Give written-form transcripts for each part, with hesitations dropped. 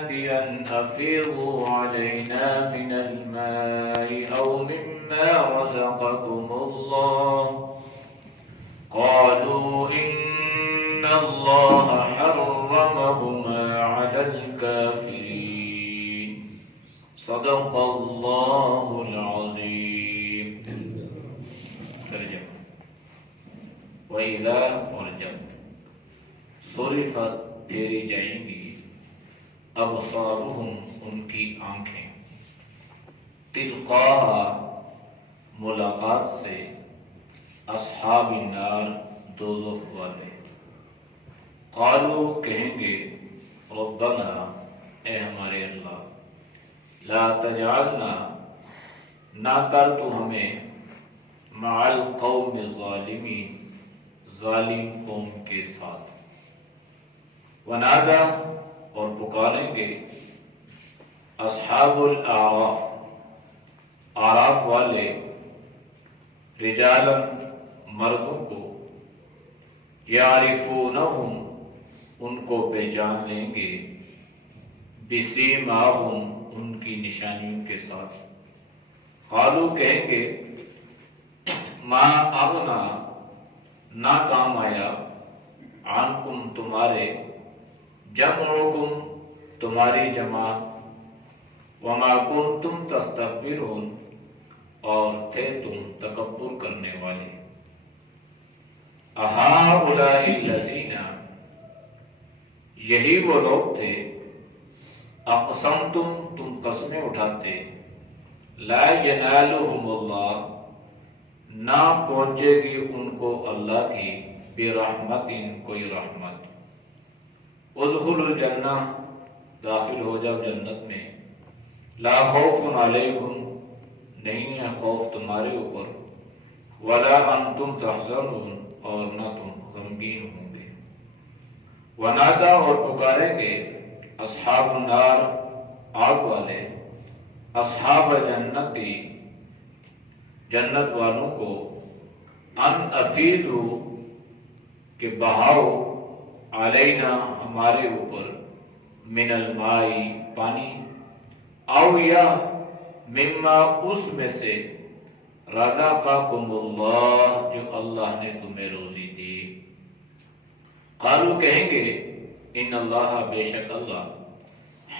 مدين أفيضوا علينا من الماء أو مما رزقكم الله قالوا إن الله حرمهما على الكافرين صدق الله العظيم. ترجمہ وَإِذَا اور جب صرفت پھیری جائیں گی ابصارہم ان کی آنکھیں تلقاء ملاقات سے اصحاب النار دوزخ والے قالوا کہیں گے ربنا اے ہمارے اللہ لا تجعلنا نہ کر تو ہمیں مع القوم الظالمین ظالم قوم کے ساتھ ونادا اور پکاریں گے اصحاب الاعراف اعراف والے رجالا مردوں کو یعرفونہم ان کو پہچان لیں گے بسیماہم ان کی نشانیوں کے ساتھ قالو کہیں گے ما اغنا نہ کام آیا عنکم تمہارے جمعکم تمہاری جماعت وما کنتم تستكبرون اور تھے تم تکبر کرنے والے اہؤلاء الذین یہی وہ لوگ تھے اقسمتم تم قسمیں اٹھاتے لا ینالہم اللہ نہ پہنچے گی ان کو اللہ کی برحمت کوئی رحمت ادخلوا الجنہ داخل ہو جاؤ جنت میں لا خوف علیکم نہیں ہے خوف تمہارے اوپر ولا انتم تحزنون اور نہ تم غمگین ہوں گے ونادا اور پکاریں گے اصحاب النار آگ والے اصحاب جنتی جنت والوں کو ان افیضو کہ بہاؤ علینا ہمارے اوپر من الماء پانی او یا مما اس میں سے رزقکم اللہ جو اللہ نے تمہیں روزی دی قالو کہیں گے ان اللہ بے شک اللہ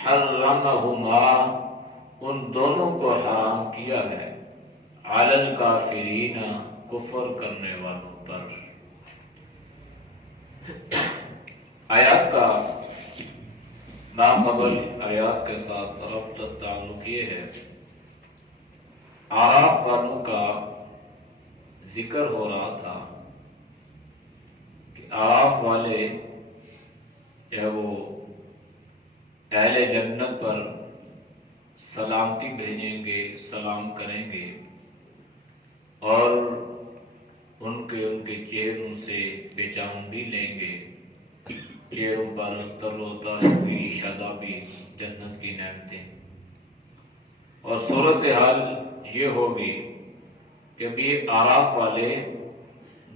حرمہما ان دونوں کو حرام کیا ہے علی الکافرین کفر کرنے والوں پر. آیات کا ماقبل آیات کے ساتھ ربط تعلق یہ ہے اعراف والوں کا ذکر ہو رہا تھا کہ اعراف والے وہ اہل جنت پر سلامتی بھیجیں گے سلام کریں گے اور ان کے چہروں سے پہچان بھی لیں گے چہروں پر تر و تازگی شادابی جنت کی نعمتیں اور صورتحال یہ ہوگی کہ ابھی اعراف والے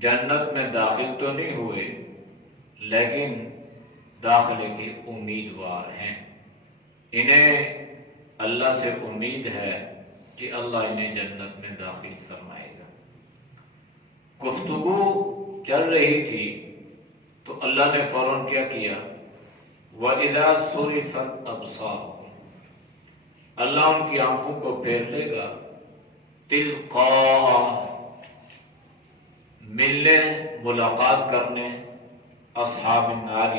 جنت میں داخل تو نہیں ہوئے لیکن داخلے کے امیدوار ہیں انہیں اللہ سے امید ہے کہ اللہ انہیں جنت میں داخل فرمائے گا. گفتگو چل رہی تھی تو اللہ نے فوراً کیا کیا وَإِذَا صُرِفَتْ أَبْصَارُهُمْ اللہ ان کی آنکھوں کو پھیر لے گا تلقاء ملنے ملاقات کرنے اصحاب النار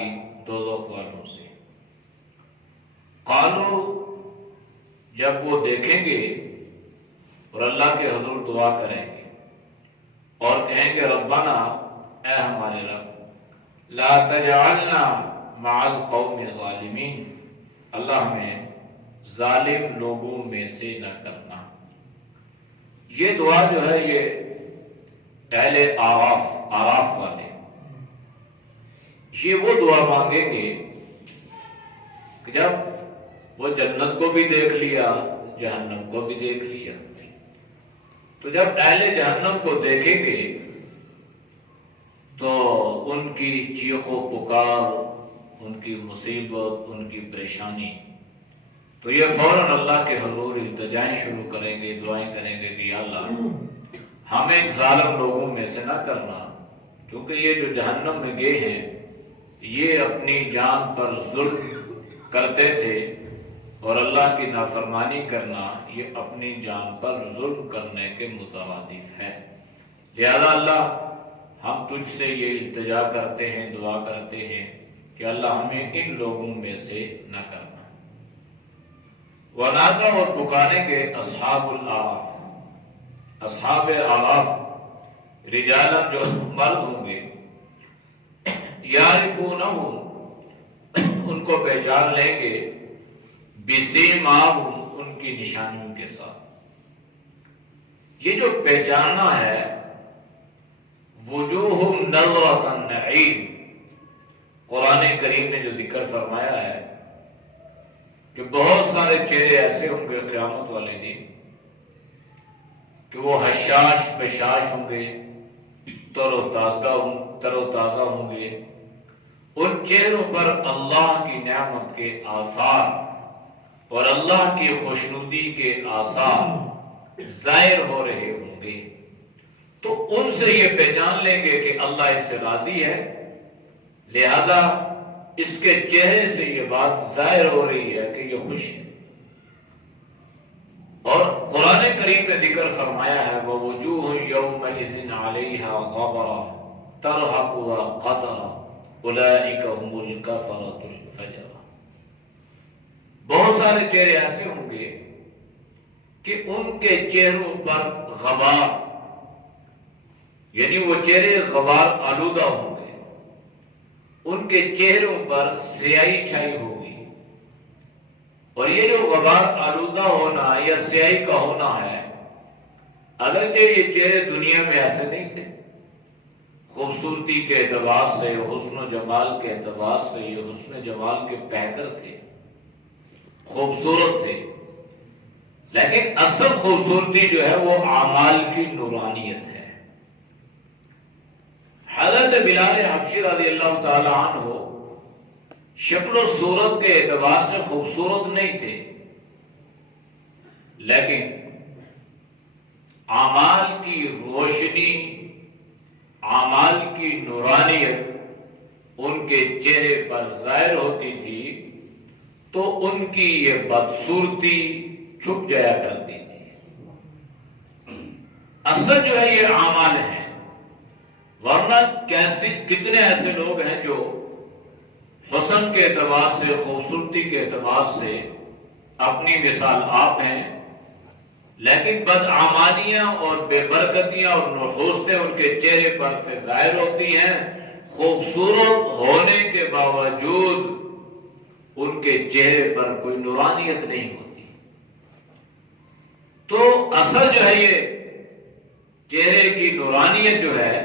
دوزخ والوں سے قالوا جب وہ دیکھیں گے اور اللہ کے حضور دعا کریں گے اور کہیں گے ربنا اے ہمارے رب لا تجعلنا مع القوم الظالمین اللہ ہمیں ظالم لوگوں میں سے نہ کرنا. یہ دعا جو ہے یہ اہل اعراف والے یہ وہ دعا مانگیں گے کہ جب وہ جنت کو بھی دیکھ لیا جہنم کو بھی دیکھ لیا تو جب اہل جہنم کو دیکھیں گے تو ان کی چیخ و پکار ان کی مصیبت ان کی پریشانی تو یہ فوراً اللہ کے حضور التجائیں شروع کریں گے، دعائیں کریں گے کہ یا اللہ ہمیں ظالم لوگوں میں سے نہ کرنا، کیونکہ یہ جو جہنم میں گئے ہیں یہ اپنی جان پر ظلم کرتے تھے، اور اللہ کی نافرمانی کرنا یہ اپنی جان پر ظلم کرنے کے مترادف ہے۔ لہذا اللہ ہم تجھ سے یہ التجا کرتے ہیں، دعا کرتے ہیں کہ اللہ ہمیں ان لوگوں میں سے نہ کرنا۔ ونادا، اور پکاریں گے اصحاب الاعراف، اصحاب اعراف رجالا جو مرد ہوں گے، یعرفونہم ان کو پہچان لیں گے، بسیماہم ان کی نشانیوں کے ساتھ۔ یہ جو پہچاننا ہے، وجوہم نضرۃ النعیم، قرآن کریم نے جو ذکر فرمایا ہے کہ بہت سارے چہرے ایسے ہوں گے قیامت والے دن کہ وہ حشاش بشاش ہوں گے، تر و تازہ ہوں گے، ان چہروں پر اللہ کی نعمت کے آثار اور اللہ کی خوشنودی کے آثار ظاہر ہو رہے ہوں گے، تو ان سے یہ پہچان لیں گے کہ اللہ اس سے راضی ہے، لہذا اس کے چہرے سے یہ بات ظاہر ہو رہی ہے کہ یہ خوش ہے۔ اور قرآن کریم میں ذکر فرمایا ہے وَوُجُوهٌ يَوْمَئِذٍ عَلَيْهَا غَبَرَةٌ تَرْهَقُهَا قَتَرَةٌ أُولَئِكَ هُمُ الْكَفَرَةُ الْفَجَرَةُ۔ بہت سارے چہرے ایسے ہوں گے کہ ان کے چہروں پر غبار، یعنی وہ چہرے غبار آلودہ ہوں گے، ان کے چہروں پر سیاہی چھائی ہوگی۔ اور یہ جو غبار آلودہ ہونا یا سیاہی کا ہونا ہے، اگرچہ یہ چہرے دنیا میں ایسے نہیں تھے، خوبصورتی کے اعتبار سے، حسن و جمال کے اعتبار سے یہ حسن جمال کے پیکر تھے، خوبصورت تھے، لیکن اصل خوبصورتی جو ہے وہ اعمال کی نورانیت ہے۔ حضرت بلال حبشی رضی اللہ تعالی عنہ شکل و صورت کے اعتبار سے خوبصورت نہیں تھے، لیکن اعمال کی روشنی، اعمال کی نورانیت ان کے چہرے پر ظاہر ہوتی تھی، تو ان کی یہ بدصورتی چھپ جایا کرتی تھی۔ اصل جو ہے یہ اعمال ہیں، ورنہ کتنے ایسے لوگ ہیں جو حسن کے اعتبار سے، خوبصورتی کے اعتبار سے اپنی مثال آپ ہیں، لیکن بدعمالیاں اور بے برکتیاں اور نحوستیں ان کے چہرے پر سے ظاہر ہوتی ہیں، خوبصورت ہونے کے باوجود ان کے چہرے پر کوئی نورانیت نہیں ہوتی۔ تو اصل جو ہے یہ چہرے کی نورانیت جو ہے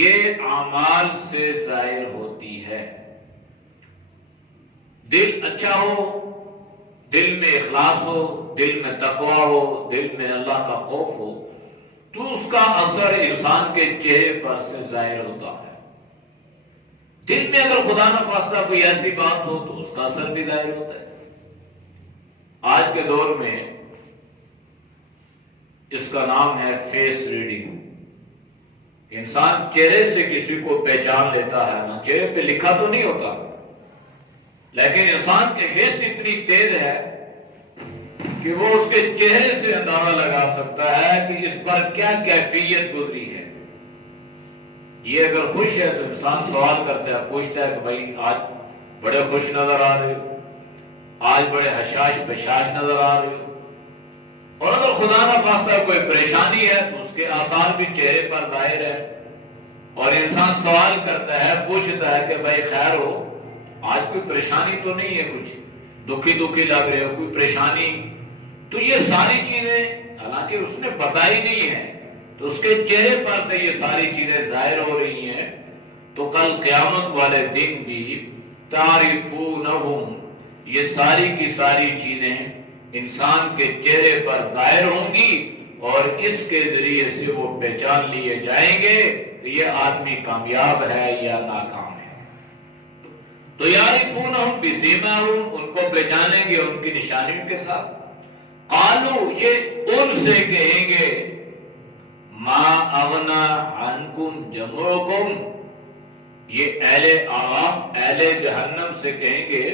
یہ اعمال سے ظاہر ہوتی ہے۔ دل اچھا ہو، دل میں اخلاص ہو، دل میں تقوی ہو، دل میں اللہ کا خوف ہو، تو اس کا اثر انسان کے چہرے پر سے ظاہر ہوتا ہے۔ دل میں اگر خدا نخواستہ کوئی ایسی بات ہو تو اس کا اثر بھی ظاہر ہوتا ہے۔ آج کے دور میں اس کا نام ہے فیس ریڈنگ۔ انسان چہرے سے کسی کو پہچان لیتا ہے، نا چہرے پہ لکھا تو نہیں ہوتا، لیکن انسان کی حس اتنی تیز ہے کہ وہ اس کے چہرے سے اندازہ لگا سکتا ہے کہ اس پر کیا کیفیت گزری ہے۔ یہ اگر خوش ہے تو انسان سوال کرتا ہے، پوچھتا ہے کہ بھائی آج بڑے خوش نظر آ رہے ہو، آج بڑے حشاش بشاش نظر آ رہے ہو۔ اور اگر خدا نخواستہ کوئی پریشانی ہے تو اس کے آثار بھی چہرے پر ظاہر ہے، اور انسان سوال کرتا ہے، پوچھتا ہے کہ بھائی خیر ہو، آج کوئی پریشانی تو نہیں ہے، کچھ دکھی دکھی لگ رہے ہو، کوئی پریشانی؟ تو یہ ساری چیزیں حالانکہ اس نے بتائی نہیں ہے، تو اس کے چہرے پر سے یہ ساری چیزیں ظاہر ہو رہی ہیں۔ تو کل قیامت والے دن بھی تعرفونہم، یہ ساری کی ساری چیزیں انسان کے چہرے پر ظاہر ہوں گی، اور اس کے ذریعے سے وہ پہچان لیے جائیں گے کہ یہ آدمی کامیاب ہے یا ناکام ہے۔ تو یعرفونہم بسیماہم، ان کو پہچانیں گے ان کی نشانیوں کے ساتھ. قالو، یہ ان سے کہیں گے ما اغنا عنکم جمعکم، یہ اہل آراف اہل جہنم سے کہیں گے.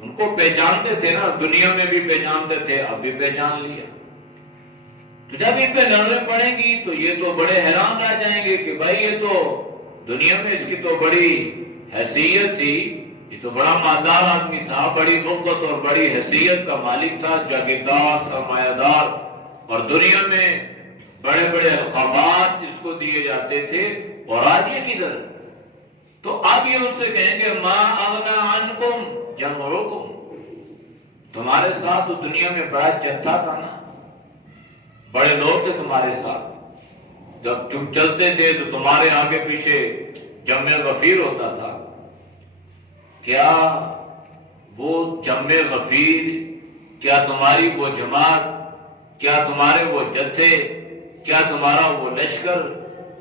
ان کو پہچانتے تھے نا، دنیا میں بھی پہچانتے تھے، اب بھی پہچان لیا. تو جب ان پہ نظریں پڑیں گی تو یہ تو بڑے حیران رہ جائیں گے کہ بھائی یہ تو دنیا میں اس کی تو بڑی حیثیت تھی، یہ تو بڑا مالدار آدمی تھا، بڑی نوقت اور بڑی حیثیت کا مالک تھا، جاگیردار سرمایہ دار، اور دنیا میں بڑے بڑے القابات اس کو دیے جاتے تھے، اور آج یہ کدھر. تو اب یہ ان سے کہیں گے ما اغنا عنکم جمعکم، تمہارے ساتھ تو دنیا میں بڑا جتھا تھا نا، بڑے لوگ تھے تمہارے ساتھ، جب تم چلتے تھے تو تمہارے آگے پیچھے جمع غفیر ہوتا تھا. کیا وہ جمع غفیر، کیا تمہاری وہ جماعت، کیا تمہارے وہ جتھے، کیا تمہارا وہ لشکر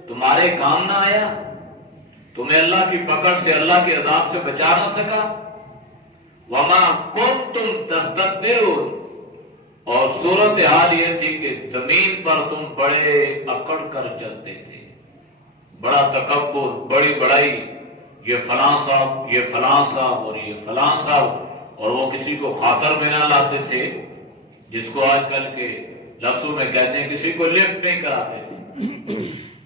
تمہارے کام نہ آیا؟ تمہیں اللہ کی پکڑ سے، اللہ کے عذاب سے بچا نہ سکا؟ وما کنتم تستكبرون، اور صورتحال یہ تھی کہ زمین پر تم بڑے اکڑ کر چلتے تھے، بڑا تکبر، بڑی بڑائی، یہ فلاں صاحب، یہ فلاں صاحب، اور یہ فلاں صاحب، اور وہ کسی کو خاطر میں نہ لاتے تھے، جس کو آج کل کے لفظوں میں کہتے ہیں کسی کو لفٹ نہیں کراتے تھے.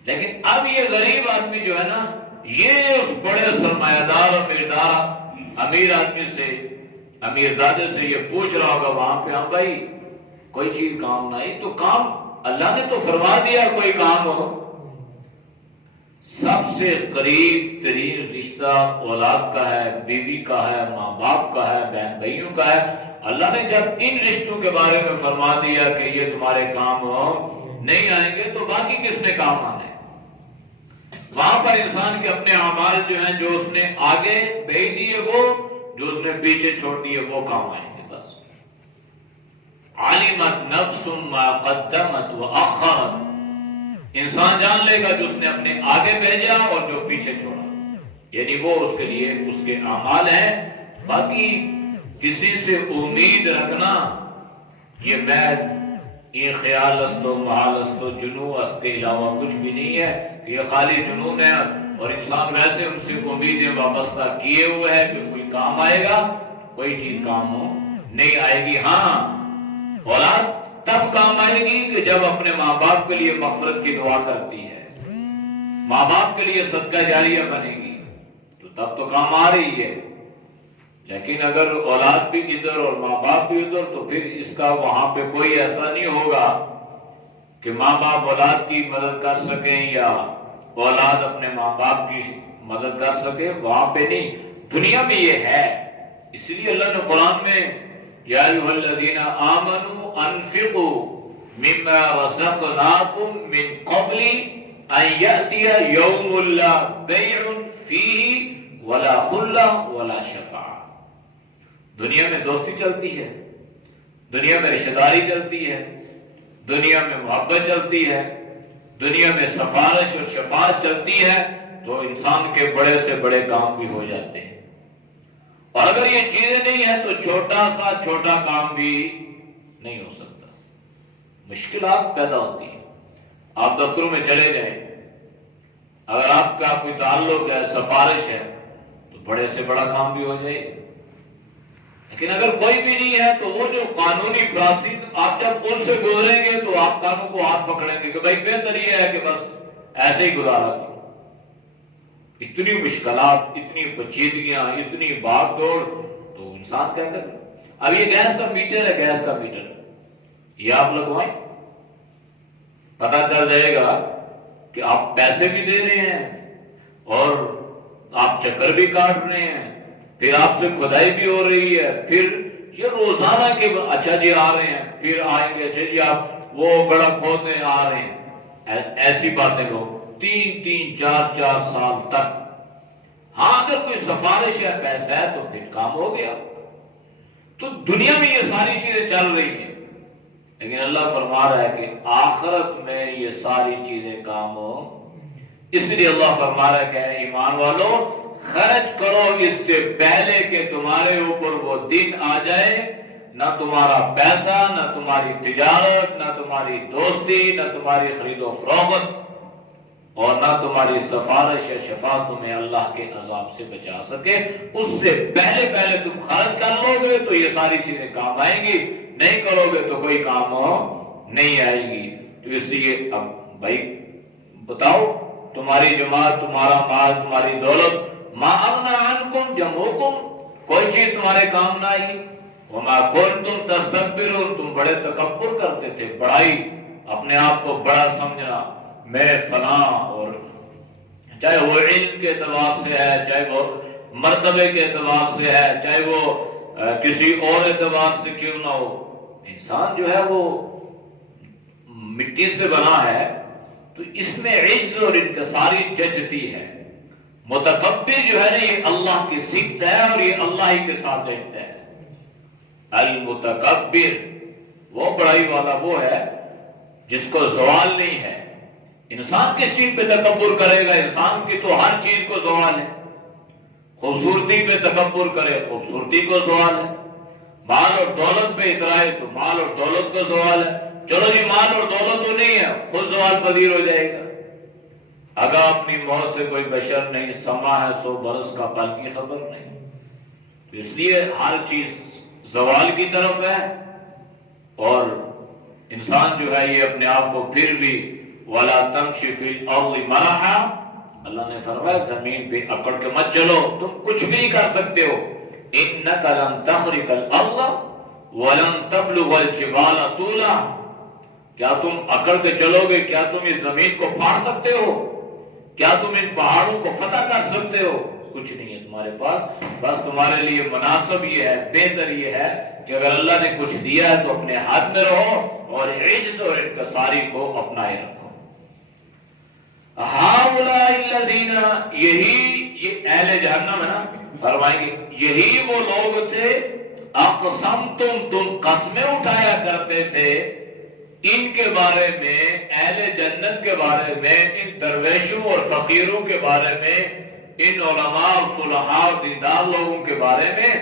لیکن اب یہ غریب آدمی جو ہے نا، یہ اس بڑے سرمایہ دار امیر آدمی سے، امیر دادے سے یہ پوچھ رہا ہوگا وہاں پہ، ہاں بھائی کوئی چیز کام نہ آئی؟ تو کام اللہ نے تو فرما دیا کوئی کام ہو. سب سے قریب ترین رشتہ اولاد کا ہے، بیوی کا ہے، ماں باپ کا ہے، بہن بھائیوں کا ہے. اللہ نے جب ان رشتوں کے بارے میں فرما دیا کہ یہ تمہارے کام نہیں آئیں گے، تو باقی کس نے کام آنے؟ وہاں پر انسان کے اپنے اعمال جو ہیں، جو اس نے آگے بھیج دیے، وہ جو اس نے پیچھے چھوڑ دیے، وہ کام آئیں گے. بس علمت نفس ما قدمت واخرت، انسان جان لے گا جو اس نے اپنے آگے بھیجا اور جو پیچھے چھوڑا، یعنی وہ اس کے لیے اس کے اعمال ہیں. باقی کسی سے امید رکھنا یہ محض یہ خیال است و محال است و جنون است کے علاوہ کچھ بھی نہیں ہے. یہ خالی جنون ہے، اور انسان ویسے ان سے امیدیں وابستہ کیے ہوئے ہے کہ کوئی کام آئے گا، کوئی چیز کام ہو نہیں آئے گی. ہاں اولاد تب کام آئے گی کہ جب اپنے ماں باپ کے لیے مغفرت کی دعا کرتی ہے، ماں باپ کے لیے صدقہ جاریہ بنے گی، تو تب تو کام آ رہی ہے. لیکن اگر اولاد بھی ادھر اور ماں باپ بھی ادھر، تو پھر اس کا وہاں پہ کوئی ایسا نہیں ہوگا کہ ماں باپ اولاد کی مدد کر سکیں یا اولاد اپنے ماں باپ کی مدد کر سکے، وہاں پہ نہیں. دنیا میں یہ ہے. اس لیے اللہ نے قرآن میں یا ایھا الذین آمنوا انفقوا مما رزقناکم من قبل ان یأتی یوم لا بیع فیہ ولا خلہ ولا شفاعہ. دنیا میں دوستی چلتی ہے، دنیا میں رشتہ داری چلتی ہے، دنیا میں محبت چلتی ہے، دنیا میں سفارش اور شفاعت چلتی ہے، تو انسان کے بڑے سے بڑے کام بھی ہو جاتے ہیں. اور اگر یہ چیزیں نہیں ہیں تو چھوٹا سا چھوٹا کام بھی نہیں ہو سکتا. مشکلات پیدا ہوتی ہیں. آپ دفتروں میں چلے جائیں، اگر آپ کا کوئی تعلق ہے، سفارش ہے، تو بڑے سے بڑا کام بھی ہو جائے. لیکن اگر کوئی بھی نہیں ہے تو وہ جو قانونی پراسیس، آپ جب ان سے گزریں گے تو آپ قانون کو ہاتھ پکڑیں گے کہ بھائی بہتر یہ ہے کہ بس ایسے ہی گزارا کرو. اتنی مشکلات، اتنی پیچیدگیاں، اتنی بھاگ دوڑ، تو انسان کیا کرے؟ اب یہ گیس کا میٹر ہے، گیس کا میٹر یہ آپ لگوائیں، پتہ چل جائے گا کہ آپ پیسے بھی دے رہے ہیں اور آپ چکر بھی کاٹ رہے ہیں، پھر آپ سے کھدائی بھی ہو رہی ہے، پھر یہ روزانہ کے اچھا جی آ رہے ہیں، پھر آئیں گے، اچھا جی آپ وہ بڑا کھودنے آ رہے ہیں. ایسی باتیں لوگ 3-3 4-4 سال تک. ہاں اگر کوئی سفارش یا پیسہ ہے تو پھر کام ہو گیا. تو دنیا میں یہ ساری چیزیں چل رہی ہیں، لیکن اللہ فرما رہا ہے کہ آخرت میں یہ ساری چیزیں کام ہو. اس لیے اللہ فرما رہا ہے کہ ایمان والو خرچ کرو اس سے پہلے کہ تمہارے اوپر وہ دن آ جائے، نہ تمہارا پیسہ، نہ تمہاری تجارت، نہ تمہاری دوستی، نہ تمہاری خرید و فروخت اور نہ تمہاری سفارش یا شفاعت تمہیں اللہ کے عذاب سے بچا سکے۔ اس سے پہلے تم خرچ کر لو گے تو یہ ساری چیزیں کام آئیں گی، نہیں کرو گے تو کوئی کام نہیں آئے گی۔ تو اس لیے اب بھائی بتاؤ، تمہاری جماعت، تمہارا مال، تمہاری دولت، ما اغنی عنکم جمعکم، کوئی چیز تمہارے کام نہ آئی۔ وما کنتم تستکبرون، تم بڑے تکبر کرتے تھے، بڑائی، اپنے آپ کو بڑا سمجھنا، میں فلاں، اور چاہے وہ علم کے اعتبار سے ہے، چاہے وہ مرتبے کے اعتبار سے ہے، چاہے وہ کسی اور اعتبار سے کیوں نہ ہو، انسان جو ہے وہ مٹی سے بنا ہے، تو اس میں عجز اور انکساری جچتی ہے۔ متکبر جو ہے نا، یہ اللہ کی صفت ہے اور یہ اللہ ہی کے ساتھ جچتا ہے۔ المتکبر، وہ بڑائی والا وہ ہے جس کو زوال نہیں ہے۔ انسان کس چیز پہ تکبر کرے گا؟ انسان کی تو ہر چیز کو زوال ہے۔ خوبصورتی پہ تکبر کرے، خوبصورتی کو زوال ہے۔ مال اور دولت پہ اترائے تو مال اور دولت کو زوال ہے۔ چلو جی مال اور دولت تو نہیں ہے، خود زوال پذیر ہو جائے گا۔ اگر اپنی موت سے کوئی بشر نہیں، سما ہے 100 برس کا، پل کی خبر نہیں۔ تو اس لیے ہر چیز زوال کی طرف ہے، اور انسان جو ہے یہ اپنے آپ کو پھر بھی وَلَا تَمْشِ فِي الْأَرْضِ مَرَحًا، اللہ نے فرمایا زمین پہ اکڑ کے مت چلو، تم کچھ بھی نہیں کر سکتے ہو۔ إِنَّكَ لَن تَخْرِقَ الْأَرْضَ وَلَن تَبْلُغَ الْجِبَالَ طُولًا، کیا تم اکڑ کے چلو گے؟ کیا تم اس زمین کو پھاڑ سکتے ہو؟ کیا تم ان پہاڑوں کو فتح کر سکتے ہو؟ کچھ نہیں ہے تمہارے پاس۔ بس تمہارے لیے مناسب یہ ہے، بہتر یہ ہے کہ اگر اللہ نے کچھ دیا ہے تو اپنے ہاتھ میں رہو اور عجز اور انکساری کو اپنائے رکھو۔ ہؤلاء الذین، یہ اہل جہنم ہے نا، فرمائیں گے یہی وہ لوگ تھے، اقسمتم، تم قسمیں اٹھایا کرتے تھے ان کے بارے میں، اہل جنت کے بارے میں، ان درویشوں اور فقیروں کے بارے میں، ان علماء اور صلحاء اور دیندار لوگوں کے بارے میں،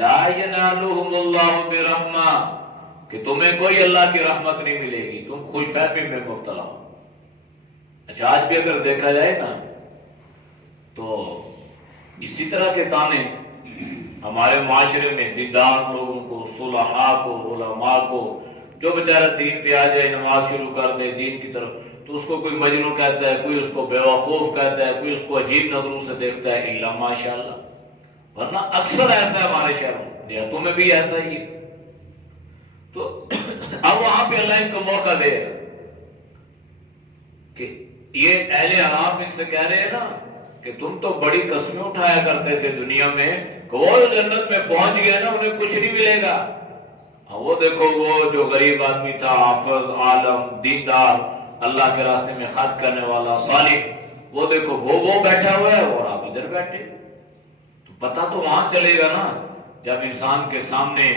لا ینالہم اللہ برحمہ، کہ تمہیں کوئی اللہ کی رحمت نہیں ملے گی، تم خوش فہمی میں مبتلا ہو۔ اچھا آج بھی اگر دیکھا جائے نا تو اسی طرح کے تانے ہمارے معاشرے میں دیندار لوگوں کو، صلحاء کو، علماء کو، جو بیچارہ دین پہ آ جائے، نماز شروع کر دے دین کی طرف، تو اس کو کوئی مجنون کہتا ہے، کوئی اس کو بیوقوف کہتا ہے، کوئی اس کو عجیب نظروں سے دیکھتا ہے، الا ماشاء اللہ۔ ورنہ اکثر ایسا ہے ہمارے شہروں میں، دیہاتوں میں بھی ایسا ہی ہے۔ تو اب وہاں پہ اللہ ان کو موقع دے گا کہ یہ اہل اعراف ان سے کہہ رہے ہیں نا کہ تم تو بڑی قسمیں اٹھایا کرتے تھے دنیا میں کہ وہ جنت میں پہنچ گئے نا انہیں کچھ نہیں ملے گا۔ وہ دیکھو وہ جو غریب آدمی تھا، حافظ، عالم، دیندار، اللہ کے راستے میں خرچ کرنے والا، صالح، وہ دیکھو وہ بیٹھا ہوا ہے اور آپ ادھر بیٹھے۔ تو پتہ تو وہاں چلے گا نا جب انسان کے سامنے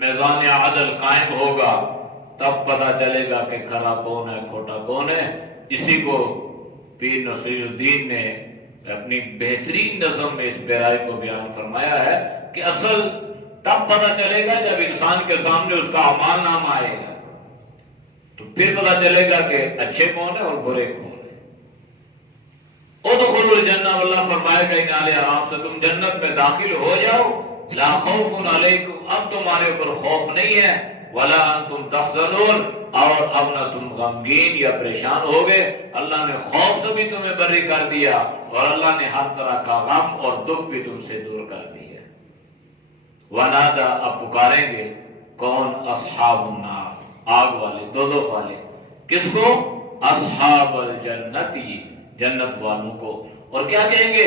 میزان عدل قائم ہوگا، تب پتہ چلے گا کہ کھرا کون ہے، کھوٹا کون ہے۔ اسی کو پیر نصیر الدین نے اپنی بہترین نظم میں اس پیرائی کو بیان فرمایا ہے کہ اصل تب پتہ چلے گا جب انسان کے سامنے اس کا اعمال نامہ آئے گا، تو پھر پتہ چلے گا کہ اچھے کون ہیں اور برے کون ہیں۔ ادخلوا الجنہ، اللہ فرمائے گا ان اہل اعراف سے تم جنت میں داخل ہو جاؤ، لا خوف علیکم، اب تمہارے اوپر خوف نہیں ہے، ولا انتم تحزنون، اور اب نہ تم غمگین یا پریشان ہوگے۔ اللہ نے خوف سے بھی تمہیں بری کر دیا اور اللہ نے ہر طرح کا غم اور دکھ بھی تم سے دور کر دیا۔ ونادا، اب پکاریں گے کون؟ اصحاب النار، آگ والے، دوزخ والے، کس کو؟ اصحاب الجنتی، جنت والوں کو۔ اور کیا کہیں گے؟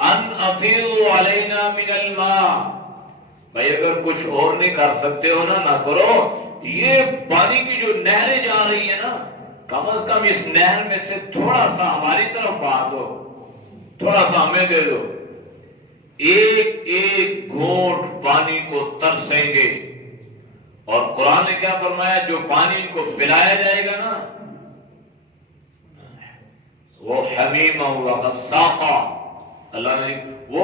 ان افیضوا علینا من الماء، بھائی اگر کچھ اور نہیں کر سکتے ہو نا، نہ کرو، یہ پانی کی جو نہریں جا رہی ہیں نا، کم از کم اس نہر میں سے تھوڑا سا ہماری طرف بہا دو، تھوڑا سا ہمیں دے دو۔ ایک ایک گھونٹ پانی کو ترسیں گے، اور قرآن نے کیا فرمایا؟ جو پانی ان کو پلایا جائے گا نا وہ حمیما و غساقا، اللہ نے وہ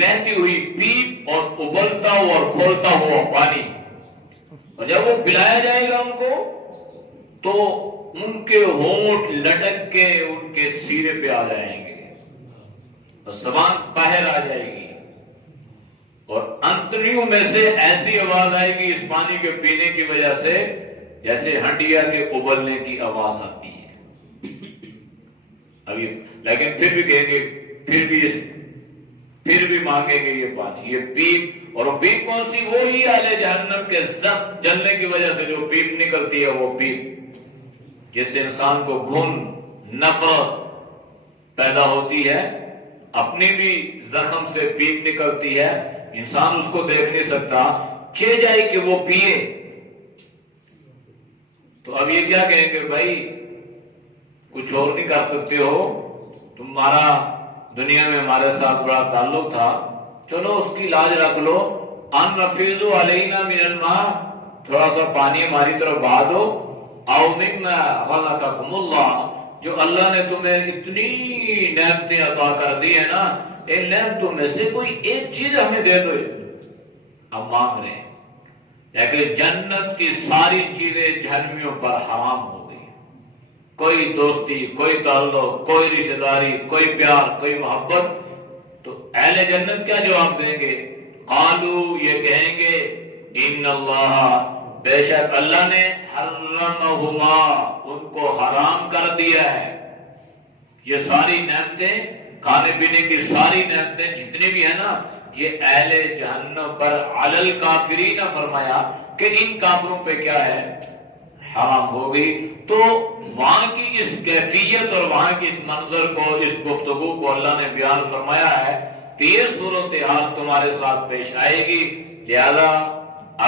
بہتی ہوئی پیپ اور ابلتا ہوا اور کھولتا ہوا پانی، اور جب وہ پلایا جائے گا ان کو تو ان کے ہونٹ لٹک کے ان کے سینے پہ آ جائیں گے اور زبان باہر آ جائے گی، اور انتڑیوں میں سے ایسی آواز آئے گی اس پانی کے پینے کی وجہ سے جیسے ہنڈیا کے ابلنے کی آواز آتی ہے۔ ابھی لیکن پھر بھی کہیں گے، پھر بھی مانگیں گے یہ پانی، یہ پیپ، اور وہ پیپ کون سی؟ وہی اہل جہنم کے زخم جلنے کی وجہ سے جو پیپ نکلتی ہے، وہ پیپ جس سے انسان کو گھن نفرت پیدا ہوتی ہے، اپنی بھی زخم سے پیپ نکلتی ہے، انسان اس کو دیکھ نہیں سکتا، چہ جائے کہ وہ پیے۔ تو اب یہ کیا کہیں گے؟ بھائی کچھ اور نہیں کر سکتے ہو، تمہارا دنیا میں ہمارے ساتھ بڑا تعلق تھا، چلو اس کی لاج رکھ لو، ان نفیضوا علینا من الماء، تھوڑا سا پانی ہماری طرف بہا دو، او مما رزقکم اللہ، جو اللہ نے تمہیں اتنی نعمتیں عطا کر دی ہیں نا، ان نعمتوں میں سے کوئی ایک چیز ہمیں دے دو۔ اب مانگ رہے ہیں، لیکن جنت کی ساری چیزیں جہنمیوں پر حرام ہو گئی، کوئی دوستی، کوئی تعلق، کوئی رشتہ داری، کوئی پیار، کوئی محبت۔ تو اہل جنت کیا جواب دیں گے؟ قالو، یہ کہیں گے، ان اللہ، بے شک اللہ نے حرمہما، ان کو حرام کر دیا ہے۔ یہ ساری نعمتیں، کھانے پینے کی ساری نعمتیں جتنی بھی ہیں نا، یہ اہل جہنم پر علی الکافرین فرمایا کہ ان کافروں پہ کیا ہے؟ حرام ہو گئی۔ تو وہاں کی اس کیفیت اور وہاں کی اس منظر کو، اس گفتگو کو اللہ نے بیان فرمایا ہے کہ یہ صورتحال تمہارے ساتھ پیش آئے گی، لہذا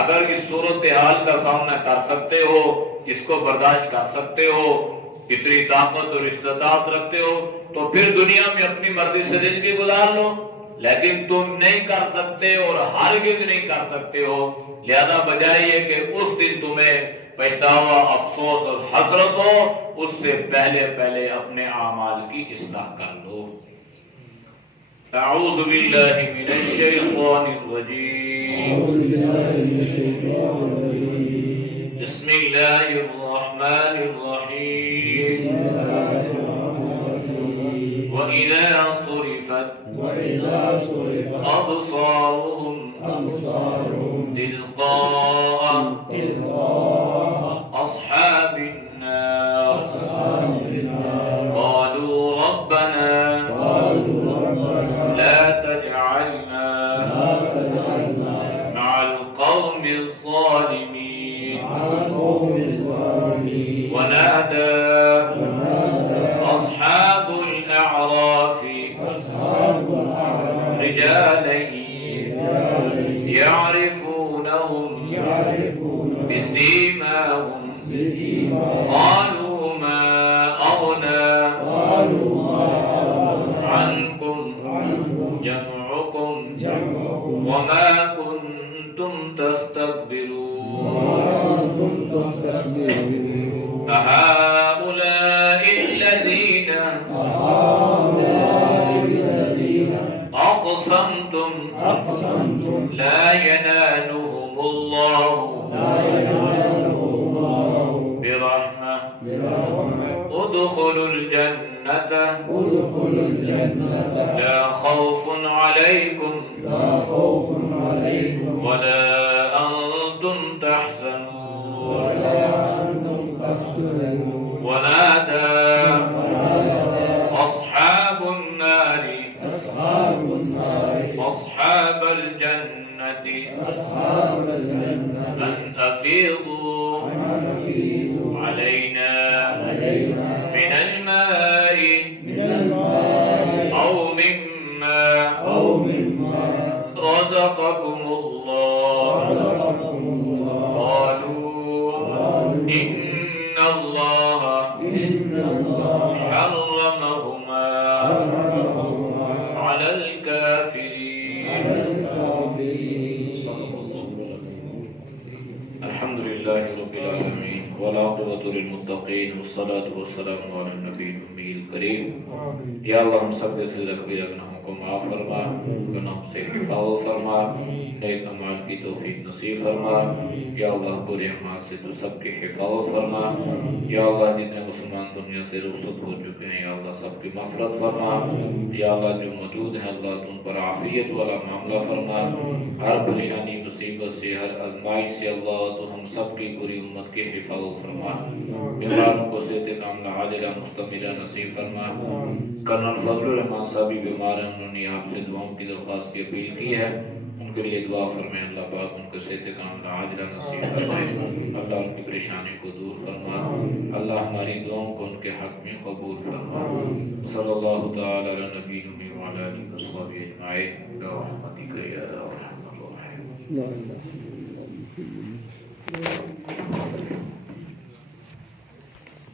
اگر اس صورتحال کا سامنا کر سکتے ہو، اس کو برداشت کر سکتے ہو، اتنی طاقت اور استطاعت رکھتے ہو، تو پھر دنیا میں اپنی مرضی سے زندگی گزار لو، لیکن تم نہیں کر سکتے اور ہرگز نہیں کر سکتے ہو، لہذا بجائے یہ کہ اس دن تمہیں پچھتاوا، افسوس اور حسرت ہو، اس سے پہلے اپنے اعمال کی اصلاح کر لو۔ اعوذ باللہ من الشیطان الرجیم، بسم اللہ الرحمن الرحیم، وَإِذَا صُرِفَتْ أَبْصَارُهُمْ تِلْقَاءَ أَصْحَابِ النَّارِ قَالُوا رَبَّنَا لَا تَجْعَلْنَا مَعَ الْقَوْمِ الظَّالِمِينَ وَنَادَى أَصْحَابُ الْأَعْرَافِ رِجَالًا يَعْرِفُونَهُمْ بِسِيمَاهُمْ قَالُوا مَا أَغْنَى عَنْكُمْ جَمْعُكُمْ وَمَا كُنْتُمْ تَسْتَكْبِرُونَ أَهَؤُلَاءِ الَّذِينَ أَقْسَمْتُمْ لَا يَنَالُهُمُ اللَّهُ بِرَحْمَةٍ ادْخُلُوا الْجَنَّةَ لَا خَوْفٌ عَلَيْكُمْ وَلَا أَنْتُمْ تَحْزَنُونَ وَنَادَى أَصْحَابُ النَّارِ أَصْحَابَ الْجَنَّةِ أَنْ أَفِيضُوا عَلَيْنَا مِنَ الْمَاءِ أَوْ مِمَّا رَزَقَكُمُ اللَّهُ قَالُوا إِنَّ اللَّهَ حَرَّمَهُمَا عَلَى الْكَافِرِينَ۔ الحمد للہ رب العالمین والعاقبۃ للمتقین والصلاة والسلام علی النبی الامی الکریم۔ یا اللہ ہم سب کے سجدہ کبیرہ گناہوں کو معاف فرما، گناہوں سے حفاظت فرما، نیک اعمال کی توفیق نصیب فرما۔ یا اللہ برے اعمال سے تو سب کی حفاظت فرما۔ یا اللہ جتنے مسلمان دنیا سے رخصت ہو چکے ہیں یا اللہ سب کی مغفرت فرما۔ یا اللہ جو موجود ہیں اللہ تو ان پر عافیت والا معاملہ فرما۔ ہر پریشانی مصیبت سے ہر آزمائش سے اللہ تو ہم سب کی پوری امت کی حفاظت فرما۔ بیماروں کو صحت کاملہ عاجلہ مستمرہ نصیب فرما۔ کرنل فضل الرحمان صاحب بھی بیمار ہیں، انہوں نے آپ سے دعاؤں کی درخواست کی اپیل کی ہے، ان کے لیے دعا فرمائیں اللہ پاک ان کو صحت کاملہ عاجلہ نصیب فرمائے، اللہ ان کی پریشانی کو دور فرما، اللہ ہماری دعاؤں کو ان کے حق میں قبول فرما۔ صلی اللہ تعالی علی نبینا وعلی آلہ وصحبہ اجمعین برحمتک یا ارحم الراحمین۔